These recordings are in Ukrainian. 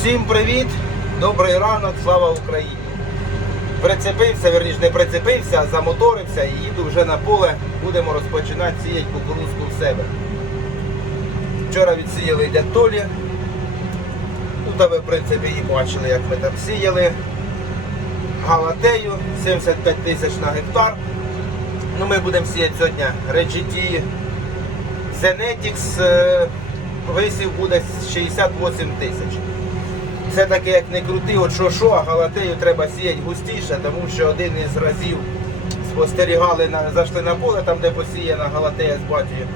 Всім привіт! Добрий ранок, слава Україні! Прицепився, верніше не прицепився, замоторився і їду вже на поле. Будемо розпочинати сіяти кукурузку в себе. Вчора відсіяли дятолі. Тут а ви в принципі і бачили, як ми там сіяли. Галатею 75 тисяч на гектар. Ну, ми будемо сіяти сьогодні RGT Zenetix. е, Висів буде 68 тисяч. Це таке, як не крути, от що що, а галатею треба сіяти густіше, тому що один із разів спостерігали, на, зайшли на поле, там де посіяна галатея з батькою.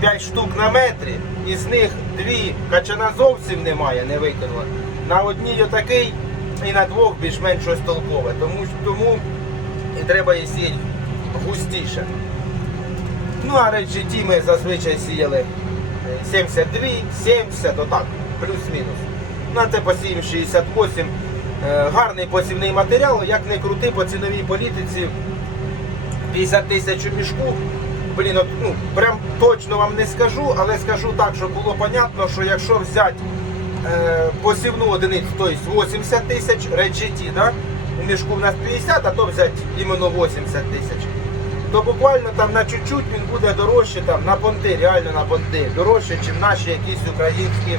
5 штук на метрі, із них дві качана зовсім немає, не викинула. На одній отакий і на двох більш-менш щось толкове. Тому, тому і треба її сіяти густіше. Ну а RGT ми зазвичай сіяли е, 72, 70, отак, плюс-мінус. На це посіємо 68. Е, Гарний посівний матеріал, як не крути по ціновій політиці 50 тисяч у мішку. Блін, от, ну, прям точно вам не скажу, але скажу так, щоб було понятно, що якщо взяти е, посівну одиницю, тобто 80 тисяч RGT, да? у мішку в нас 50, а то взяти іменно 80 тисяч то буквально там на чуть-чуть він буде дорожче там на понти, реально на понти, дорожче, ніж наші якісь українські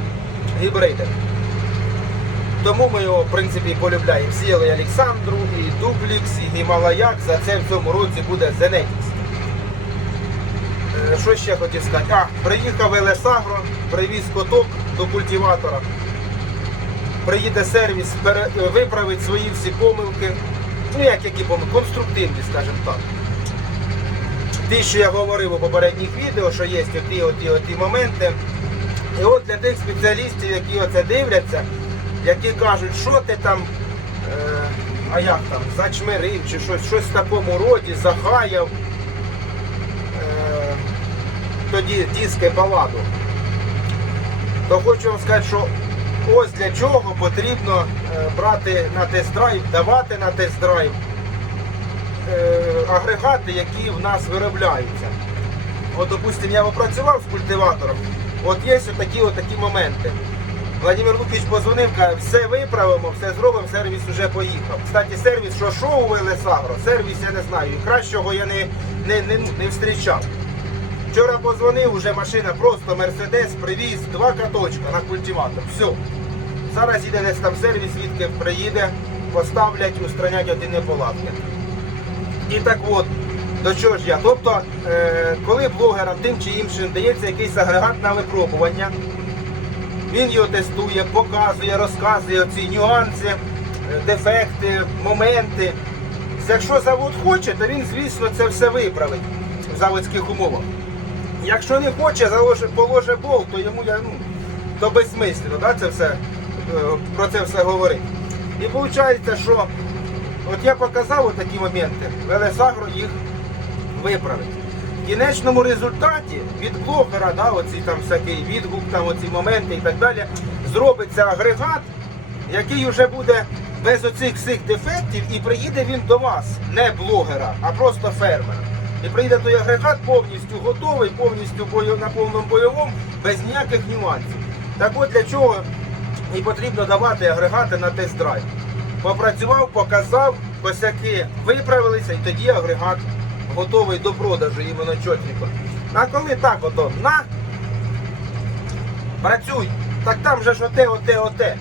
гібриди. Тому ми його, в принципі, полюбляємо. Сіяли Олександру, і Дуплікс, і Гімалаяк. За це в цьому році буде Зенетікс. Е, Що ще хотів сказати? А, приїхав Елесагро, привіз коток до культиватора. Приїде сервіс, виправить свої всі помилки. Ну, як які помилки, конструктивні, скажімо так. Ті, що я говорив у попередніх відео, що є оті, оті, оті моменти. І от для тих спеціалістів, які оце дивляться, які кажуть, що ти там, е, а як там, зачмирив чи щось, щось в такому роді, захаяв, е, тоді диски баладу. То хочу вам сказати, що ось для чого потрібно е, брати на тест-драйв, давати на тест-драйв е, агрегати, які в нас виробляються. От, допустимо, я опрацював з культиватором, от є такі такі моменти. Владимир Лукіч позвонив, каже, все виправимо, все зробимо, сервіс вже поїхав. Кстати, сервіс, що шоу Велесагро, сервіс я не знаю, і кращого я не, не, не, не зустрічав. Вчора позвонив, уже машина просто Мерседес привіз, два каточка на культиватор. Все. Зараз їде десь там сервіс, звідки приїде, поставлять, устранять оті неполадки. І так от, до чого ж я? Тобто, е, коли блогерам тим чи іншим дається якийсь агрегат на випробування, він його тестує, показує, розказує ці нюанси, е, дефекти, моменти. Якщо завод хоче, то він, звісно, це все виправить в заводських умовах. Якщо не хоче, заложи, положи болт, то йому я, ну, то безсмислено, да, це все, е, про це все говорити. І виходить, що От я показав такі моменти, Велесагро їх виправить. В кінечному результаті від блогера, да, оці там всякий відгук, там оці моменти і так далі, зробиться агрегат, який вже буде без оцих всіх дефектів, і приїде він до вас, не блогера, а просто фермера. І приїде той агрегат повністю готовий, повністю бою- на повному бойовому, без ніяких нюансів. Так от для чого і потрібно давати агрегати на тест-драйв. Попрацював, показав, косяки виправилися, і тоді агрегат готовий до продажу іменно чотненько. А коли так ото на працюй, так там же ж оте, оте, оте.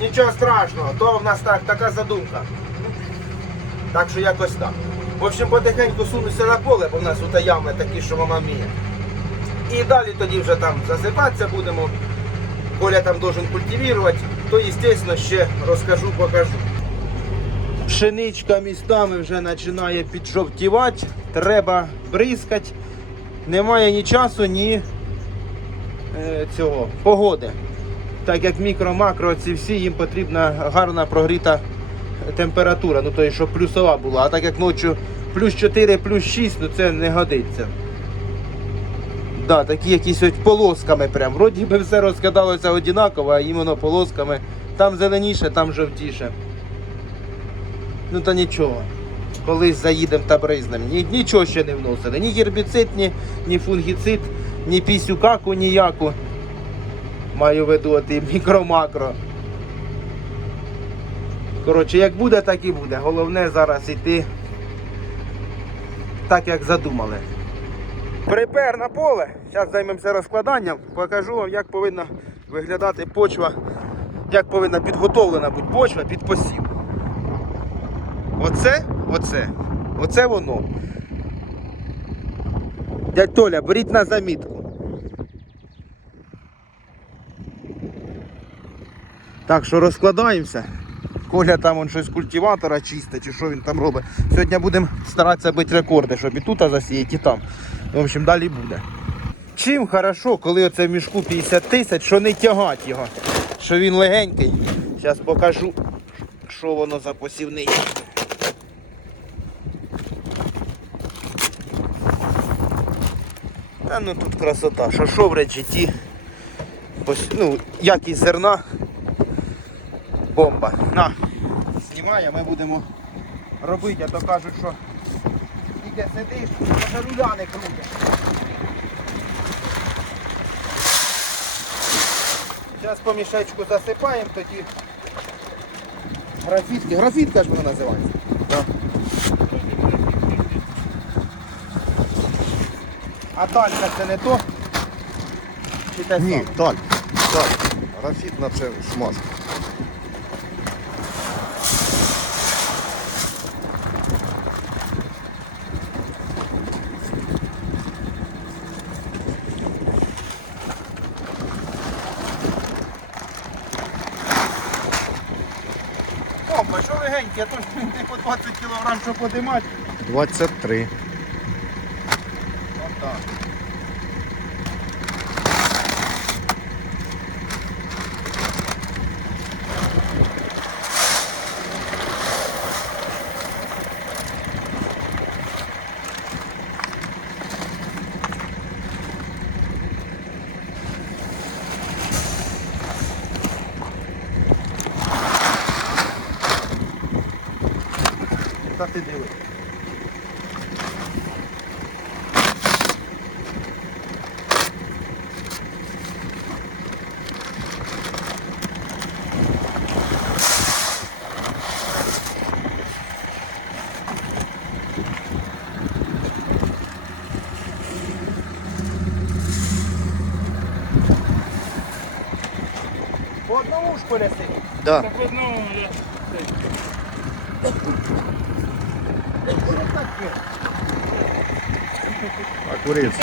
Нічого страшного, то в нас так, така задумка. Так що якось так. В общем, потихеньку сунуся на поле, бо в нас тут ями такі, що мама мія. І далі тоді вже там засипатися будемо. Коля там должен культивувати, то, естественно, ще розкажу, покажу. Пшеничка містами вже починає піджовтівати, треба бризкати. Немає ні часу, ні е, цього погоди. Так як мікро-макро, ці всі їм потрібна гарна прогріта температура, ну то щоб плюсова була. А так як ночі плюс 4, плюс 6, ну це не годиться. Да, такі якісь ось полосками прям. Вроді би все розкидалося однаково, а іменно полосками. Там зеленіше, там жовтіше. Ну та нічого. Колись заїдемо та бризнемо. Ні, нічого ще не вносили. Ні гербіцид, ні, ні фунгіцид, ні пісюкаку ніяку. Маю в виду мікро-макро. Коротше, як буде, так і буде. Головне зараз йти так, як задумали. Припер на поле. Зараз займемося розкладанням. Покажу вам, як повинна виглядати почва, як повинна підготовлена бути почва під посів. Оце, оце, оце воно. Дядь Толя, беріть на замітку. Так що розкладаємося. Коля там он щось культиватора чистить, чи що він там робить. Сьогодні будемо старатися бити рекорди, щоб і тут засіяти, і там. В общем, далі буде. Чим хорошо, коли оце в мішку 50 тисяч, що не тягать його, що він легенький. Зараз покажу, що воно за посівний. Та ну тут красота, що що в речі Пос- ну, якість зерна. Бомба. На, знімай, а ми будемо робити, а то кажуть, що тільки сидиш, може руля не крутиш. Зараз по мішечку засипаємо, тоді графітки. Графітка ж вона називається. Да. А талька це не то? Чи те Ні, саме? так, так. Графітна це смазка. Опа, що легенькі, а то ж не по 20 кг, що подимати. 23. Отак. Та ти диви. По одному ж поляси. Да. Так одного я. Що таке? А куриця.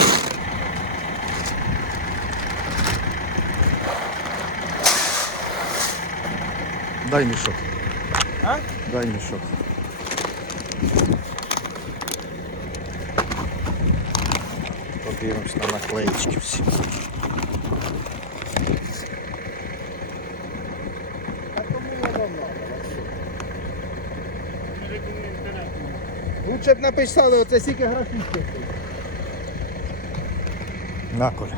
Дай мішок. А? Дай мішок. Подивимось на наклеїчки всі. А кому воно надо? Лучше б написали оце скільки графітки. На, Коля.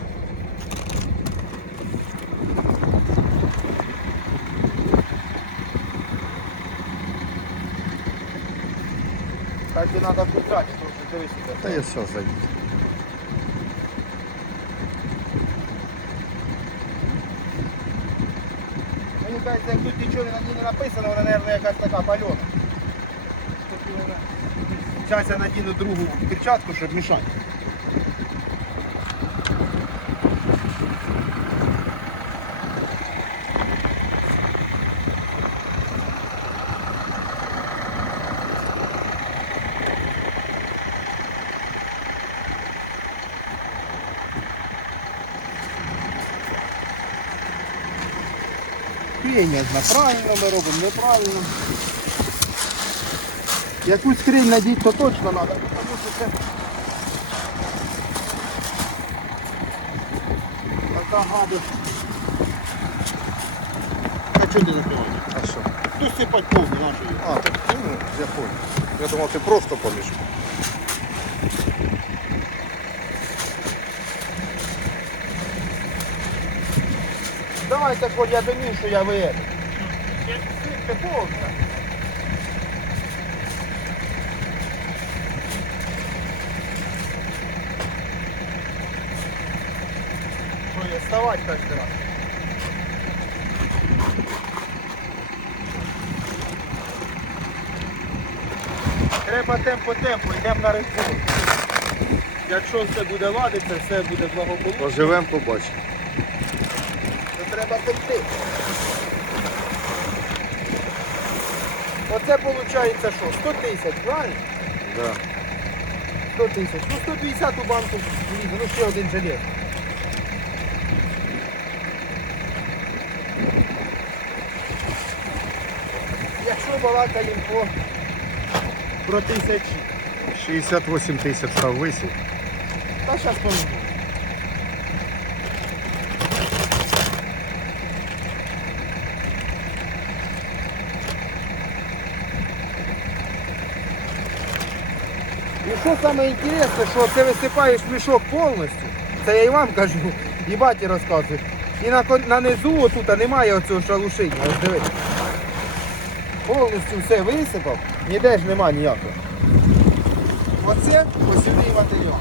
Так і треба пускати, тому що дивись. Та я все заїду. Мені кажеться, як тут нічого на ній не написано, вона, мабуть, якась така пальона. Зараз я надіну другу перчатку, щоб мішати. Піння правильно ми робимо, неправильно. Якусь хрень надіть, то точно треба, тому що це така гадость. А чого ти закриваєш? А що? Тут сипать повні нашої. А, так, ну, я понял. Я думав, ти просто поміж. Давайте, Коль, я домів, що я ви. Це повна. Вставати кожен раз? треба темпо-темпо, йдемо на рибку. Якщо все буде ладитися, все буде благополучно, Поживемо, побачимо. то треба текти. Оце виходить що? 100 тисяч, правильно? Да. 100 тисяч. Ну 150 у банку ну ще один желез. Якщо балакаємо по про тисячі, 68 тисяч став висів. та зараз поміняємо. І що саме інтересне, що це висипаєш мішок повністю, це я і вам кажу, і баті розказую. І на, на низу отут немає оцього шалушиння, ось дивись. Повністю все висипав, ніде ж нема ніякого. Оце посівний матеріал.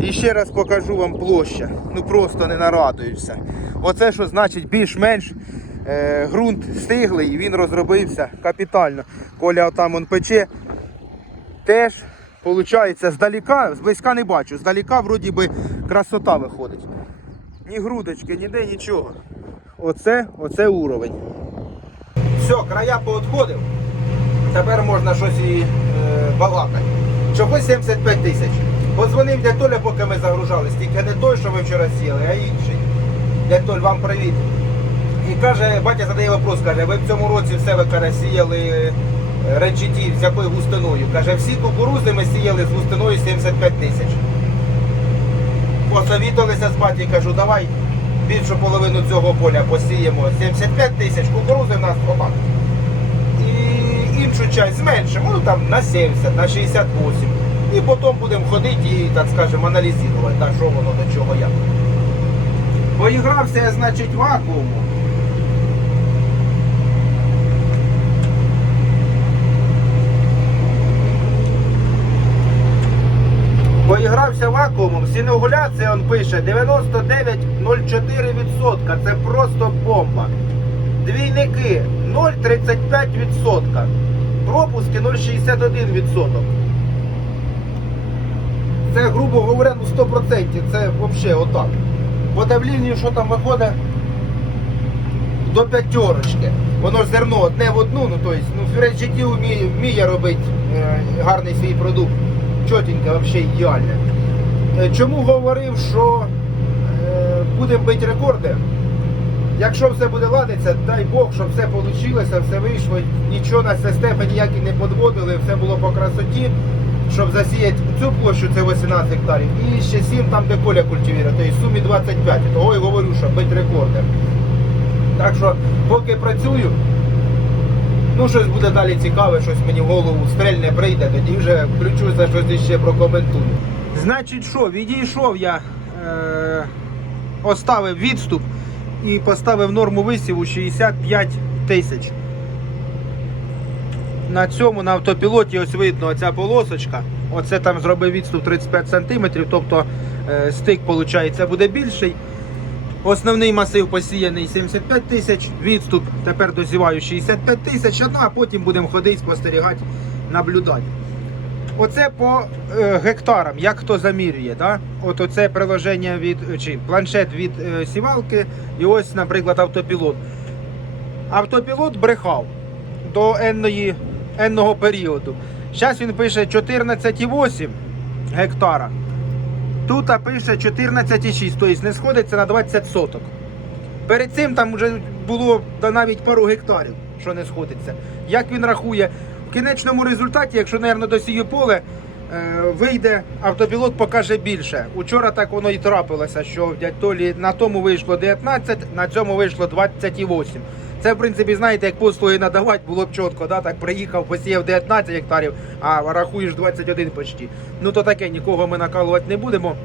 І ще раз покажу вам площа. Ну просто не нарадуюся. Оце що значить більш-менш е, ґрунт стиглий і він розробився капітально. Коля отам он пече. Теж виходить здаліка, зблизька не бачу. Здаліка вроді би красота виходить. Ні грудочки, ніде нічого. Оце, оце уровень. Все, края поотходив. Тепер можна щось і е, балакати. Чогось 75 тисяч. Позвонив дядь Толя, поки ми загружались. Тільки не той, що ви вчора сіли, а інший. Дядь вам привіт. І каже, батя задає вопрос, каже, ви в цьому році все ви каже, сіяли е, речиті з якою густиною. Каже, всі кукурузи ми сіяли з густиною 75 тисяч. Посовітувалися з батьком, кажу, давай більшу половину цього поля посіємо 75 тисяч, кукурузи в нас отак. І іншу часть зменшимо, ну там на 70, на 68. І потім будемо ходити і, так скажемо, аналізувати, так, що воно до чого як. Поігрався я, значить, вакууму. Поігрався вакуумом, синогуляція він пише 99,04%. Це просто бомба. Двійники 0,35%. Пропуски 0,61%. Це, грубо говоря, ну 100%. Це взагалі отак. По давлінню, що там виходить? До п'ятерочки. Воно зерно одне в одну, ну тобто, ну Ференчиті вміє, вміє робити е, гарний свій продукт. Чотенько, взагалі ідеально. Е, Чому говорив, що е, будемо бити рекорди? Якщо все буде ладитися, дай Бог, щоб все вийшло, все вийшло, нічого на системи ніякі не підводили, все було по красоті, щоб засіяти цю площу, це 18 гектарів, і ще 7 там, де поля культивіра, тобто в сумі 25. Того і говорю, що бити рекорди. Так що, поки працюю, ну щось буде далі цікаве, щось мені в голову стрельне прийде, тоді вже включуся, щось ще прокоментую. Значить що, відійшов я, е, оставив відступ і поставив норму висіву 65 тисяч. На цьому на автопілоті ось видно оця полосочка. Оце там зробив відступ 35 см, тобто е, стик виходить, буде більший. Основний масив посіяний 75 тисяч, відступ тепер дозіваю 65 тисяч, ну а потім будемо ходити, спостерігати, наблюдати. Оце по е, гектарам, як хто замірює. Да? От оце приложення від чи планшет від е, сівалки, і ось, наприклад, автопілот. Автопілот брехав до енної, енного періоду. Зараз він пише 14,8 гектара. Тут пише 14,6, тобто не сходиться на 20 соток. Перед цим там вже було навіть пару гектарів, що не сходиться. Як він рахує? В кінечному результаті, якщо, мабуть, досію поле, е, вийде, автопілот покаже більше. Учора так воно і трапилося, що в дядь Толі на тому вийшло 19, на цьому вийшло 28. Це, в принципі, знаєте, як послуги надавати, було б чітко, да? так приїхав, посіяв 19 гектарів, а рахуєш 21 почти. Ну то таке, нікого ми накалувати не будемо.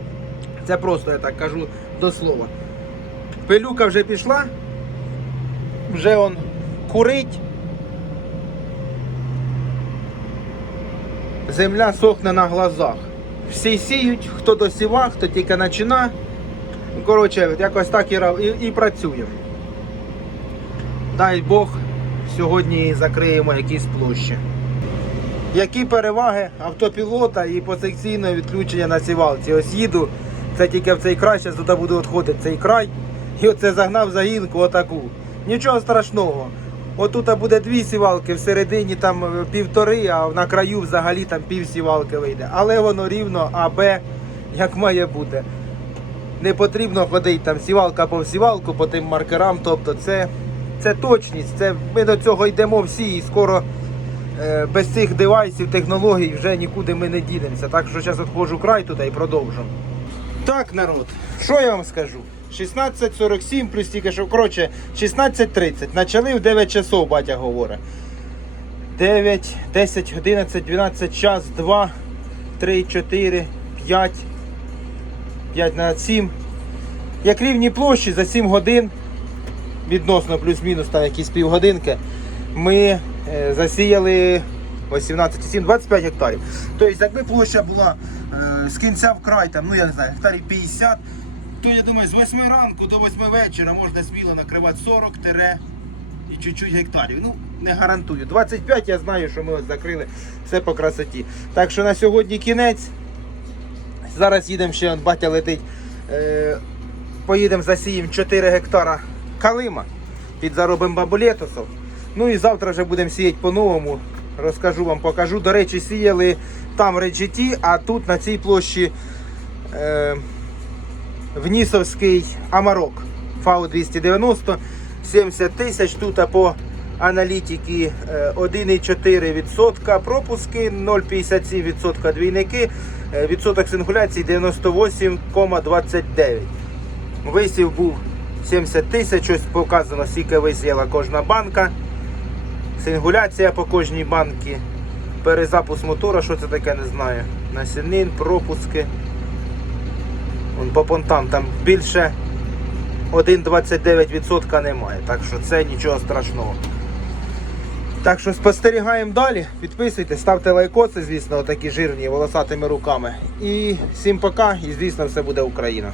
Це просто я так кажу до слова. Пилюка вже пішла, вже он курить. Земля сохне на глазах. Всі сіють, хто досіва, хто тільки почина. Ну, Коротше, якось так і, і, і працюємо. Дай Бог, сьогодні закриємо якісь площі. Які переваги автопілота і посекційного відключення на сівалці? Ось їду, це тільки в цей край, зараз туди буду відходити цей край. І оце загнав загінку отаку. Нічого страшного. Отут буде дві сівалки, всередині там е, півтори, а на краю взагалі там пів сівалки вийде. Але воно рівно АБ, як має бути. Не потрібно ходити там сівалка по сівалку по тим маркерам. Тобто це, це точність. Це, ми до цього йдемо всі і скоро е, без цих девайсів, технологій вже нікуди ми не дінемося. Так що зараз відходжу край туди і продовжу. Так, народ, що я вам скажу? 16.47 плюс тільки що, коротше, 16.30. Почали в 9 часов, батя говорить. 9, 10, 11, 12, час, 2, 3, 4, 5, 5 на 7. Як рівні площі за 7 годин, відносно плюс-мінус там якісь півгодинки, ми е, засіяли 18, 7, 25 гектарів. Тобто, якби площа була е, з кінця в край, там, ну я не знаю, гектарів 50, то я думаю, з 8 ранку до 8 вечора можна сміло накривати 40 тире і чуть-чуть гектарів. Ну, не гарантую. 25 я знаю, що ми ось закрили все по красоті. Так що на сьогодні кінець. Зараз їдемо ще, батя летить. Е, поїдемо засіємо 4 гектара калима. Підзаробимо бабулетосов. Ну і завтра вже будемо сіяти по-новому. Розкажу вам, покажу. До речі, сіяли там реджеті, а тут на цій площі е, Внісовський Амарок. ФАУ 290, 70 тисяч. Тут по аналітики е, 1,4%, пропуски 0,57% двійники, е, відсоток сингуляції 98,29. Висів був 70 тисяч, ось показано, скільки висіяла кожна банка. Сингуляція по кожній банці. Перезапуск мотора, що це таке, не знаю. Насінин, пропуски. Вон по понтам там більше 1,29% немає. Так що це нічого страшного. Так що спостерігаємо далі. Підписуйтесь, ставте лайкоси, звісно, отакі жирні волосатими руками. І всім пока, і звісно, все буде Україна.